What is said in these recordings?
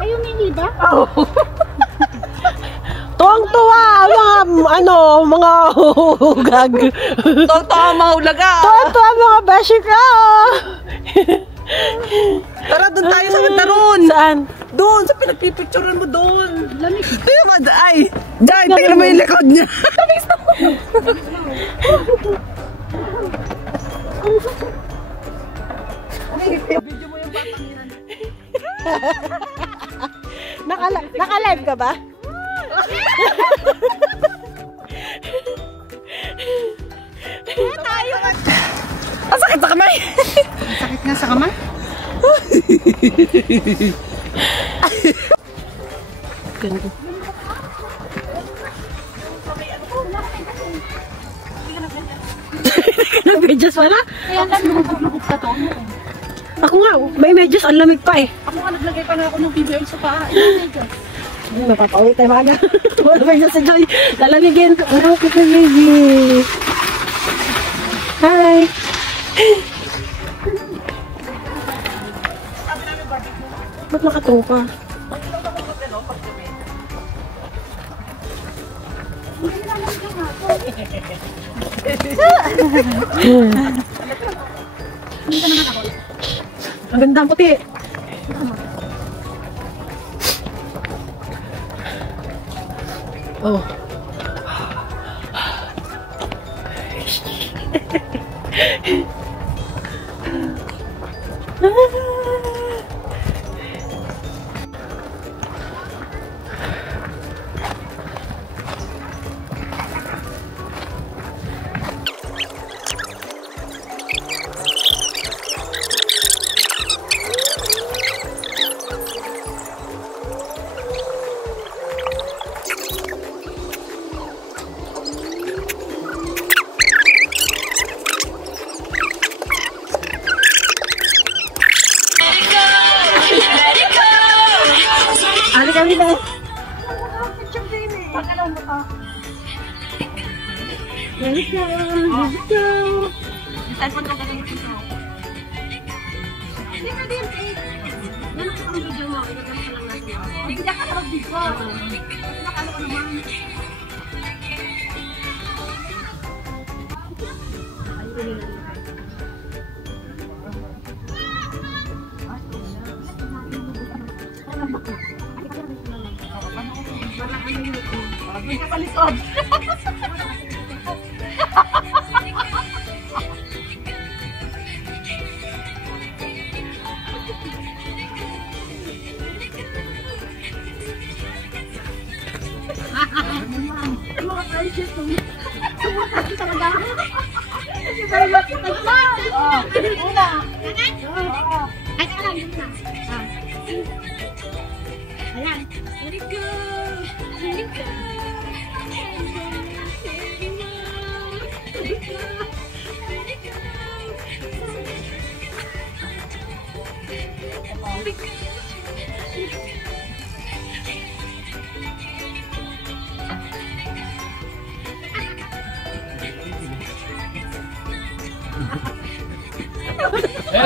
Ayun, hindi ba? Oo. Tuwang-tuwa mga hugag. Tuwang-tuwa mahulaga. Tuwang-tuwa mga beshi ko. Tara, doon tayo sa Mandaron. Saan? Doon, sa pinagpipicturean mo doon. Lamig. Kaya ay, Jai, tingnan mo yung likod niya. Video mo yung batang yan. Naka-live ka ba? Tayo. Ang sakit sa kamay. Sakit nga sa kamay. Ganda. Nag-medyas wala? Kaya lang, lumubog ka to. Ako nga, may medyas, ang lamig pa eh. Ako nga naglagay pa nga ako ng video sa paa. Mapapaulit tayo mga wala medyas si Joy. Lalamigin ko. Ano ko ka, baby? Hi! Ba't nakatungo ka? Ang ganda ang puti. Oh. Kami na. Let's go. Let's go. Saan po ito gagawin ito? Hindi ka din eh. Ganun ko ang video mo. Ganun ko lang natin. Hindi ka mag-video. Kasi nakala ko naman. Hindi ka palisod. Mga precious mo. Sumutat talaga. Kasi very lucky ka naman. Una. Ay, alam yun na. Ayan. Let it go. Let it go.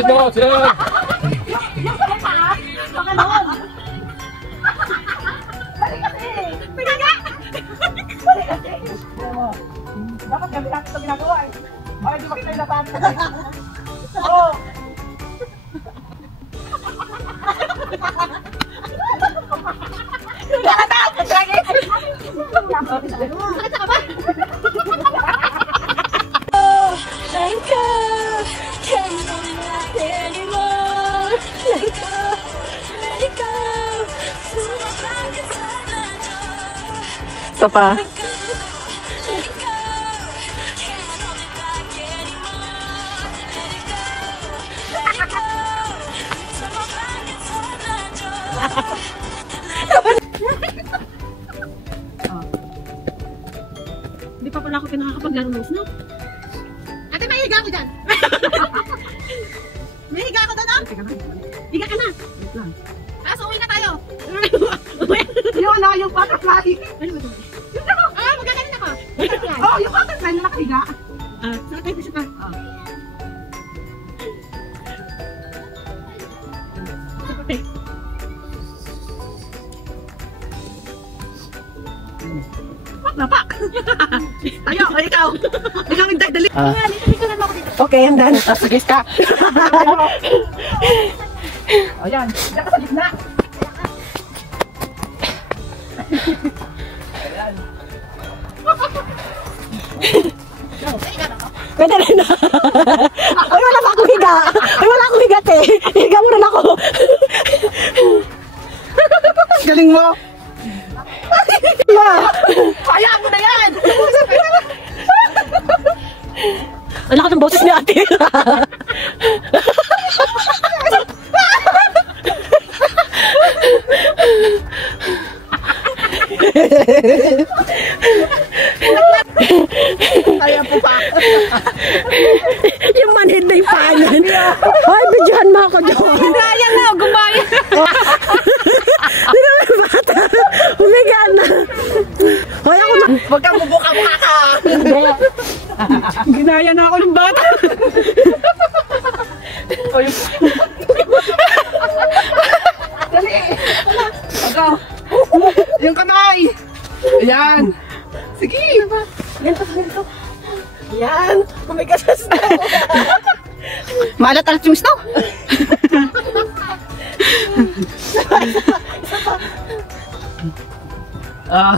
Go, sir! Yung pala pa, baka naman. Balik kasi. Balik ka. Balik kasi. Dapat kami natin ito ginagawa eh. Ay, di ba kayo natanto eh. Oo. Nakatapos lagi. Bakit ka ba? Ito pa. Hindi pa pala ako pinakakapaglaro ng snow. Ate, may higa ako dyan. May higa ako doon, oh. Higa ka na. Ah, so uwi na tayo. Yun na, yung butterfly. Ano ba ito? Ah, magagaling ako. Oh, yung butterfly na nakahiga. Ah, sakay ko siya pa. Okay. Ayaw, ay ikaw. Ikaw hindi, dali. Dito lang ako dito. Okay, and then, tasagis ka. Ayan, diyan ka sa gitna. Pwede rin na. Ay, wala pa akong higa. Ay, wala akong higa, te. Higa mo rin ako. Galing mo. Yeah. Kaya mo na yan. Ang lakas ng boses ni ate. Kaya po pa. Yung manhid na yung pangan. Ay, bidyohan mo ako doon. Gumaya na, gumaya. Hindi naman bata. Humiga na. Hoy, ako na. Huwag kang bubuka-buka ka. Ginaya na ako ng bata. Dali. Agaw. Yung kamay. Ayan. Sige. Yan. Humiga sa snow. Maalat-alat yung snow. Ah.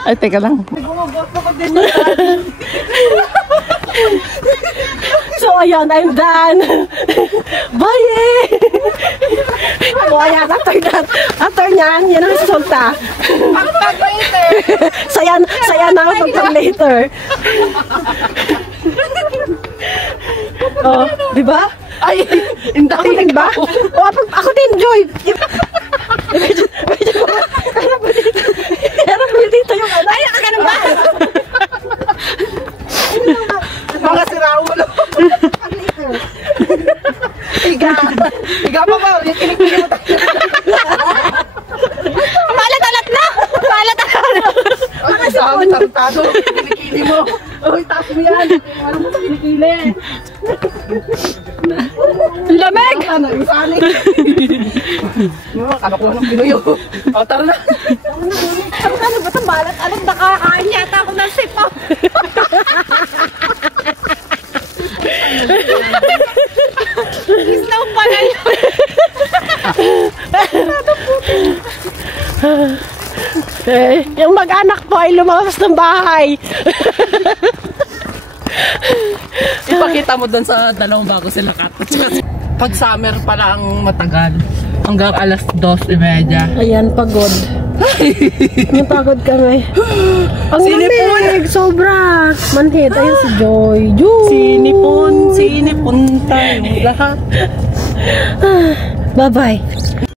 Ay, teka lang. So, ayan, I'm done. Bye! So, ayan, after nyan, yan ang resulta. Pag later. Saya na ako pag later. Oh, di ba? Ay, Ako din ba? O, ako din, Joy. Pero dito yung ano. Ay, ganun ba? mga siraulo. Higa. Higa mo ba? Yung kinikili mo tayo. Maalat-alat na. Maalat-alat. Ay, dami tartado. Kinikili mo. Uy, taas mo yan. Ano mo sa kinikili? Lamig. Ano, yung sali. Kanakuha ng Pinoy. O, tara na. Ano ba itong balat? Anong nakakain yata ako ng sipa? Snow pala yun. Yung mag-anak po ay lumabas ng bahay. Ipakita mo doon sa dalawang bago sila kat. Pag summer pala ang matagal. Hanggang alas 2:30. Ayan, pagod. Napagod kami. Ang lamig, sobra. Manhid, ayun si Joy. Sinipon tayo lahat. Bye-bye.